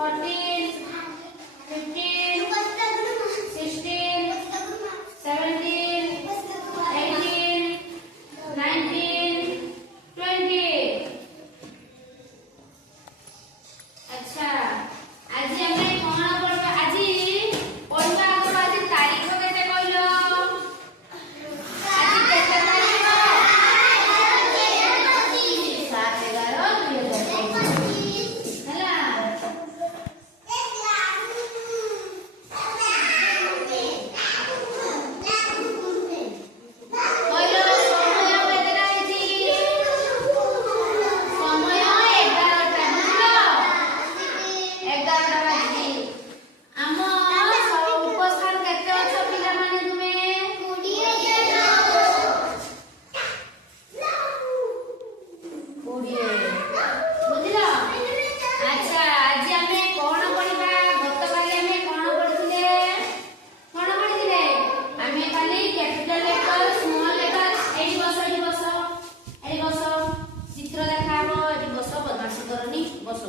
14, 15, 16, 17, 18, 19, 20. अच्छा आज हमें कोन पढ़बा आज पढ़बा आगो आज तारीख केते कहलो आज केते तारीख 7/11/2025 हला चित्र देखा चित्र बस बदमाशी करनी बस।